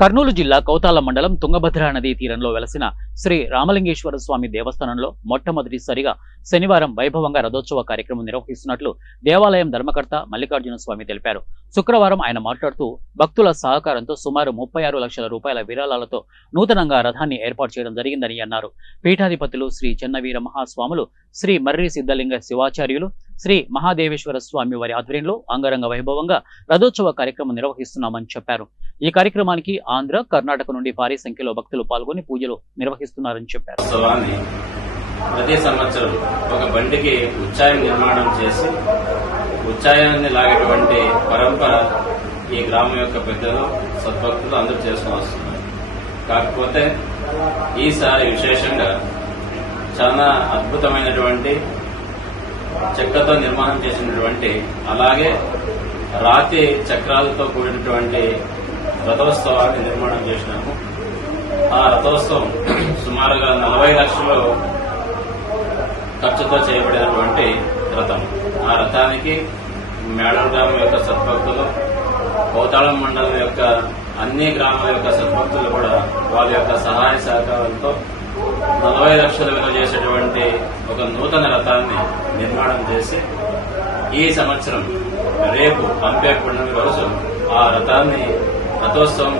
కర్నూలు జిల్లా కౌతాల మండలం తుంగభద్రా నదీ తీరంలో వెలసిన శ్రీ రామలింగేశ్వర స్వామి దేవస్థానంలో మొట్టమొదటిసారిగా శనివారం వైభవంగా రథోత్సవ కార్యక్రమం నిర్వహిస్తున్నట్లు దేవాలయం ధర్మకర్త మల్లికార్జున స్వామి తెలిపారు. శుక్రవారం ఆయన మాట్లాడుతూ భక్తుల సహకారంతో సుమారు 36 లక్షల రూపాయల విరాళాలతో నూతనంగా రథాన్ని ఏర్పాటు చేయడం జరిగిందని అన్నారు. పీఠాధిపతులు శ్రీ చెన్నవీర మహాస్వాములు, శ్రీ మర్రి సిద్ధలింగ శివాచార్యులు, శ్రీ మహాదేవేశ్వర స్వామి వారి ఆధ్వర్యంలో అంగరంగ వైభవంగా రథోత్సవ కార్యక్రమం నిర్వహిస్తున్నామని చెప్పారు. ఈ కార్యక్రమానికి ఆంధ్ర, కర్ణాటక నుండి భారీ సంఖ్యలో భక్తులు పాల్గొని పూజలు నిర్వహిస్తున్నారని చెప్పారు. ప్రతి సంవత్సరం ఒక బండికి ఉచ్చాయం నిర్మాణం చేసి ఉచ్చాయాన్ని లాగేటువంటి పరంపర ఈ గ్రామం యొక్క పెద్దలు, సద్భక్తులు అందరూ చేసుకుని వస్తున్నారు. కాకపోతే ఈసారి విశేషంగా చాలా అద్భుతమైనటువంటి చెక్కతో నిర్మాణం చేసినటువంటి, అలాగే రాతి చక్రాలతో కూడినటువంటి రథోత్సవాన్ని నిర్మాణం చేసినాము. ఆ రథోత్సవం సుమారుగా 40 లక్షలు ఖర్చుతో చేయబడినటువంటి రథం. ఆ రథానికి మేడల గ్రామం యొక్క సద్భక్తులు, కౌతాళం మండలం యొక్క అన్ని గ్రామాల యొక్క సద్భక్తులు కూడా వాళ్ళ యొక్క సహాయ సహకారాలతో 40 లక్షలు విలువ చేసేటువంటి ఒక నూతన రథాన్ని నిర్మాణం చేసి ఈ సంవత్సరం రేపు పంపే పుణ్యమి రోజు ఆ రథోత్సవం